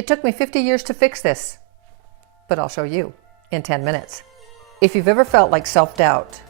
It took me 50 years to fix this, but I'll show you in 10 minutes. If you've ever felt like self-doubt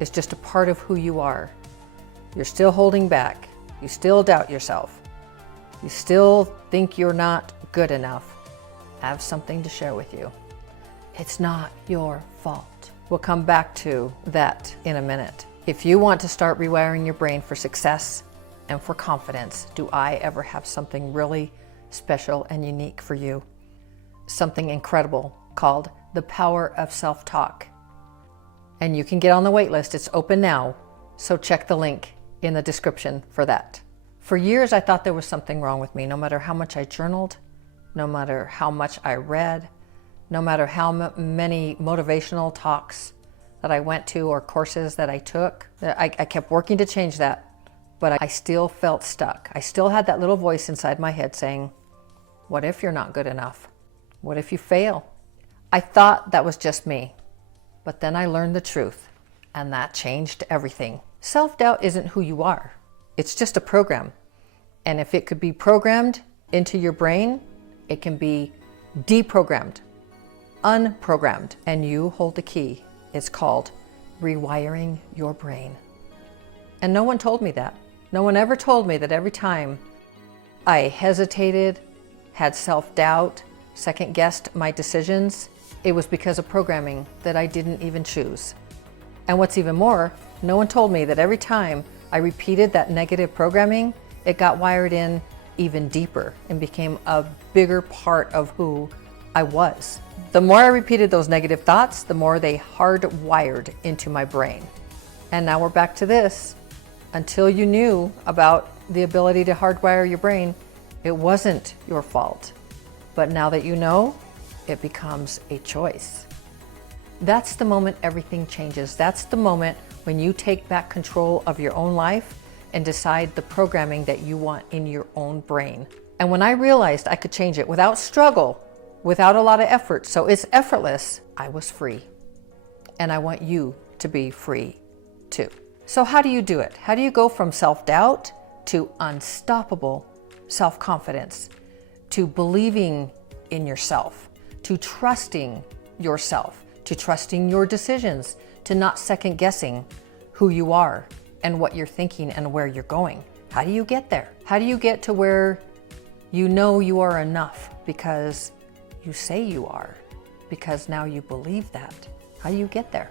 is just a part of who you are, you're still holding back, you still doubt yourself, you still think you're not good enough, I have something to share with you. It's not your fault. We'll come back to that in a minute. If you want to start rewiring your brain for success and for confidence, do I ever have something really special and unique for you? Something incredible called The Power of Self-Talk. And you can get on the wait list. It's open now, so check the link in the description for that. For years, I thought there was something wrong with me, no matter how much I journaled, no matter how much I read, no matter how many motivational talks that I went to or courses that I took. I kept working to change that, but I still felt stuck. I still had that little voice inside my head saying, what if you're not good enough? What if you fail? I thought that was just me, but then I learned the truth, and that changed everything. Self-doubt isn't who you are. It's just a program. And if it could be programmed into your brain, it can be deprogrammed, unprogrammed, and you hold the key. It's called rewiring your brain. And no one told me that. No one ever told me that every time I hesitated, had self-doubt, second-guessed my decisions, it was because of programming that I didn't even choose. And what's even more, no one told me that every time I repeated that negative programming, it got wired in even deeper and became a bigger part of who I was. The more I repeated those negative thoughts, the more they hardwired into my brain. And now we're back to this. Until you knew about the ability to hardwire your brain, it wasn't your fault. But now that you know, it becomes a choice. That's the moment everything changes. That's the moment when you take back control of your own life and decide the programming that you want in your own brain. And when I realized I could change it without struggle, without a lot of effort, so it's effortless, I was free. And I want you to be free too. So how do you do it? How do you go from self-doubt to unstoppable self-confidence, to believing in yourself, to trusting yourself, to trusting your decisions, to not second-guessing who you are and what you're thinking and where you're going? How do you get there? How do you get to where you know you are enough because you say you are, because now you believe that? How do you get there?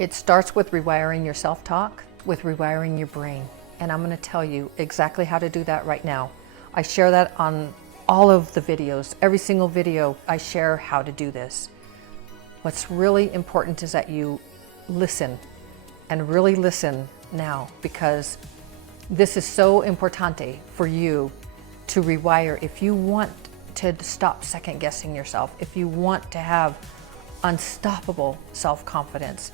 It starts with rewiring your self-talk, with rewiring your brain. And I'm going to tell you exactly how to do that right now. I share that on all of the videos. Every single video, I share how to do this. What's really important is that you listen, and really listen now, because this is so importante for you to rewire. If you want to stop second guessing yourself, if you want to have unstoppable self-confidence,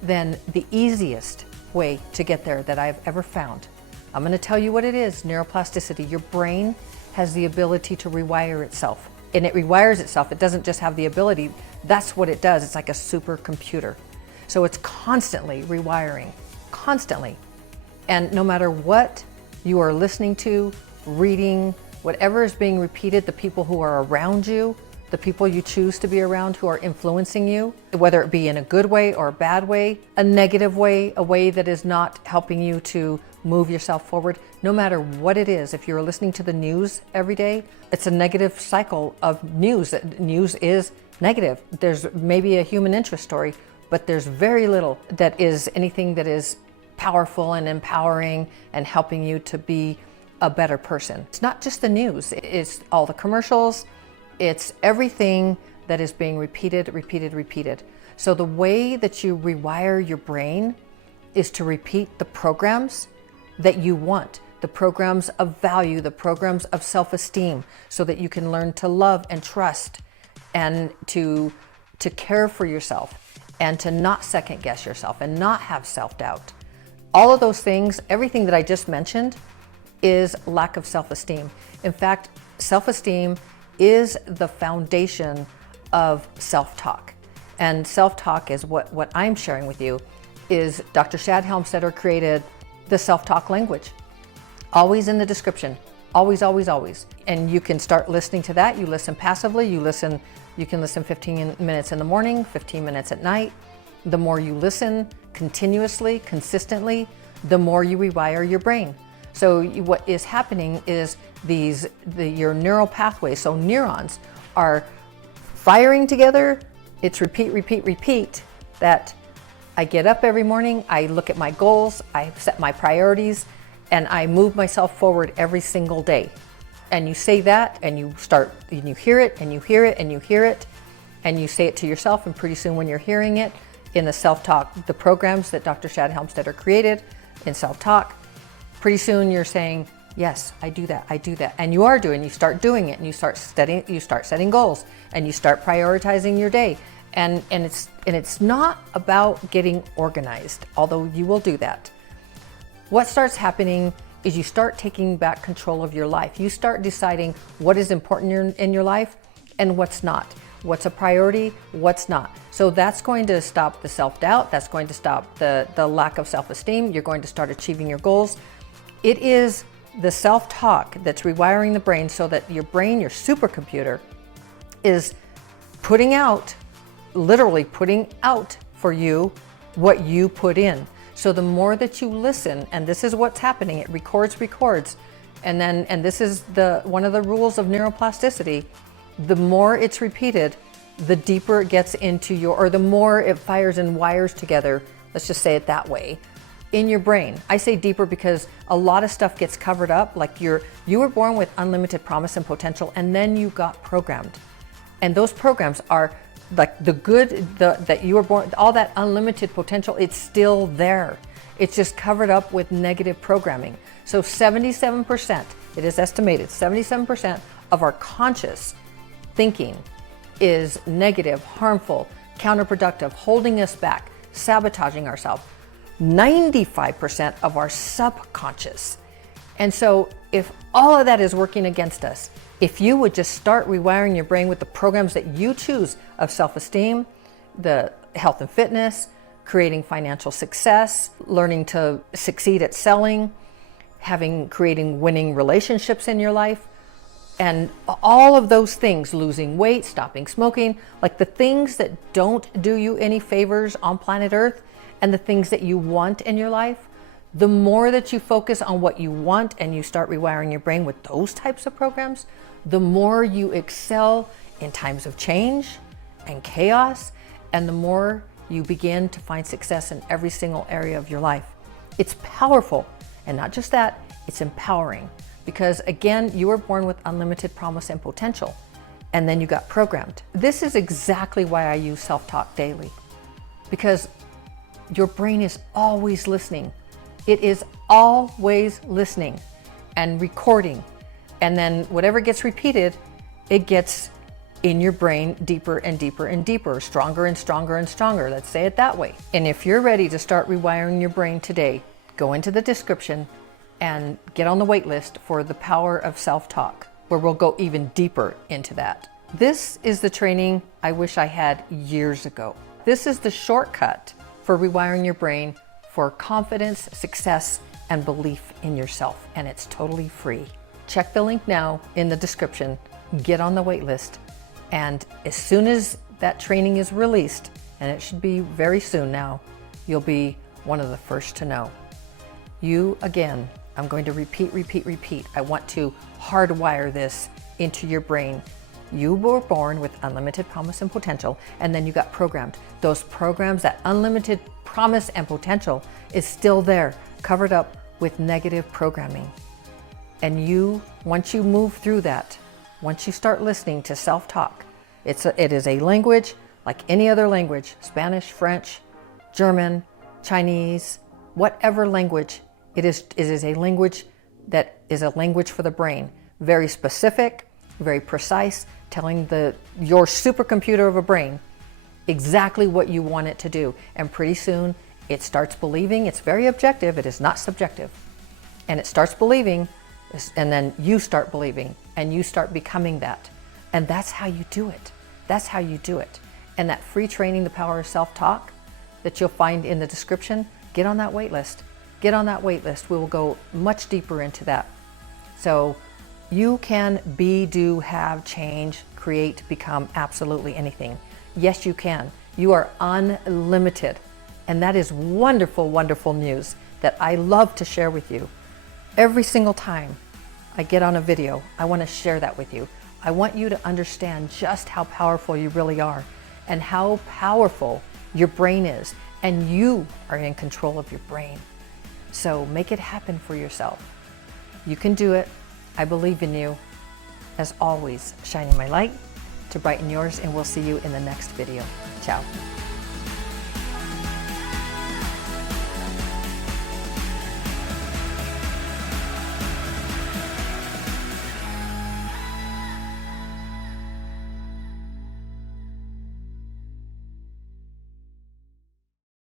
then the easiest way to get there that I've ever found, I'm going to tell you what it is: neuroplasticity. Your brain has the ability to rewire itself, and it rewires itself. It doesn't just have the ability, that's what it does. It's like a supercomputer. So it's constantly rewiring, constantly. And no matter what you are listening to, reading, whatever is being repeated, the people who are around you, the people you choose to be around who are influencing you, whether it be in a good way or a bad way, a negative way, a way that is not helping you to move yourself forward, no matter what it is. If you're listening to the news every day, it's a negative cycle of news. News is negative. There's maybe a human interest story, but there's very little that is anything that is powerful and empowering and helping you to be a better person. It's not just the news, it's all the commercials, it's everything that is being repeated, repeated, repeated. So the way that you rewire your brain is to repeat the programs that you want, the programs of value, the programs of self-esteem, so that you can learn to love and trust and to care for yourself and to not second guess yourself and not have self-doubt. All of those things, everything that I just mentioned, is lack of self-esteem. In fact, self-esteem is the foundation of self-talk. And self-talk is what I'm sharing with you, is Dr. Shad Helmstetter created the self-talk language. Always in the description, Always, always, always. And you can start listening to that. You listen passively. You can listen 15 minutes in the morning, 15 minutes at night. The more you listen continuously, consistently, the more you rewire your brain. So what is happening is your neural pathways, so neurons are firing together. It's repeat, repeat, repeat, that I get up every morning, I look at my goals, I set my priorities, and I move myself forward every single day. And you say that, and you hear it, and you hear it, and you hear it, and you say it to yourself, and pretty soon when you're hearing it in the self-talk, the programs that Dr. Shad Helmstetter created in self-talk, pretty soon you're saying, yes, I do that, and you are doing, you start doing it, and you start setting goals, and you start prioritizing your day. And it's not about getting organized, although you will do that. What starts happening is you start taking back control of your life. You start deciding what is important in your life and what's not. What's a priority, what's not. So that's going to stop the self-doubt. That's going to stop the lack of self-esteem. You're going to start achieving your goals. It is the self-talk that's rewiring the brain so that your brain, your supercomputer, is literally putting out for you what you put in. So the more that you listen, and this is what's happening, it records, and this is one of the rules of neuroplasticity, the more it's repeated, the deeper it gets into or the more it fires and wires together, let's just say it that way, in your brain. I say deeper because a lot of stuff gets covered up, like you were born with unlimited promise and potential, and then you got programmed. And those programs are like that you were born, all that unlimited potential, it's still there. It's just covered up with negative programming. So 77%, it is estimated, 77% of our conscious thinking is negative, harmful, counterproductive, holding us back, sabotaging ourselves. 95% of our subconscious. And so if all of that is working against us, if you would just start rewiring your brain with the programs that you choose of self-esteem, the health and fitness, creating financial success, learning to succeed at selling, creating winning relationships in your life, and all of those things, losing weight, stopping smoking, like the things that don't do you any favors on planet Earth, and the things that you want in your life, the more that you focus on what you want and you start rewiring your brain with those types of programs, the more you excel in times of change and chaos, and the more you begin to find success in every single area of your life. It's powerful, and not just that, it's empowering. Because again, you were born with unlimited promise and potential, and then you got programmed. This is exactly why I use self-talk daily, because your brain is always listening. It is always listening and recording. And then whatever gets repeated, it gets in your brain deeper and deeper and deeper, stronger and stronger and stronger. Let's say it that way. And if you're ready to start rewiring your brain today, go into the description and get on the wait list for the power of self-talk, where we'll go even deeper into that. This is the training I wish I had years ago. This is the shortcut for rewiring your brain for confidence, success, and belief in yourself, and it's totally free. Check the link now in the description, get on the wait list, and as soon as that training is released, and it should be very soon now, you'll be one of the first to know. Again, I'm going to repeat. I want to hardwire this into your brain. You were born with unlimited promise and potential, and then you got programmed. Those programs, that unlimited promise and potential is still there, covered up with negative programming. And once you move through that, once you start listening to self-talk, it is a language like any other language, Spanish, French, German, Chinese, whatever language, it is a language that is a language for the brain. Very specific, very precise, telling your supercomputer of a brain exactly what you want it to do. And pretty soon it starts believing. It's very objective, it is not subjective. And it starts believing, and then you start believing, and you start becoming that. And that's how you do it. That's how you do it. And that free training, The Power of Self-Talk, that you'll find in the description, get on that wait list. Get on that wait list. We will go much deeper into that. So You can be, do, have, change, create, become absolutely anything. Yes, you can. You are unlimited. And that is wonderful, wonderful news that I love to share with you. Every single time I get on a video, I want to share that with you. I want you to understand just how powerful you really are and how powerful your brain is. And you are in control of your brain. So make it happen for yourself. You can do it. I believe in you. As always, shining my light to brighten yours, and we'll see you in the next video. Ciao.